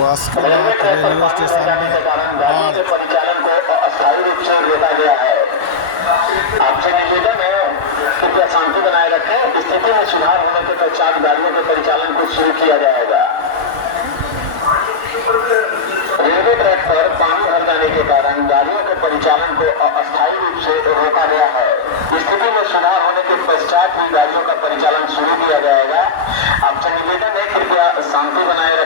वास्कोनाथ railway station में के परिचालन को अस्थायी रूप से रोका गया है। आपसे निवेदन है कृपया शांति बनाए रखें। स्थिति में सुधार होने के पश्चात गाड़ियों के परिचालन को शुरू किया जाएगा। रेलवे ट्रैक पर पानी भर जाने के कारण गाड़ियों के परिचालन को अस्थायी रूप से रोका गया है। स्थिति में सुधार होने के पश्चात ही गाड़ियों का परिचालन शुरू किया जाएगा। आपसे निवेदन है कृपया शांति बनाए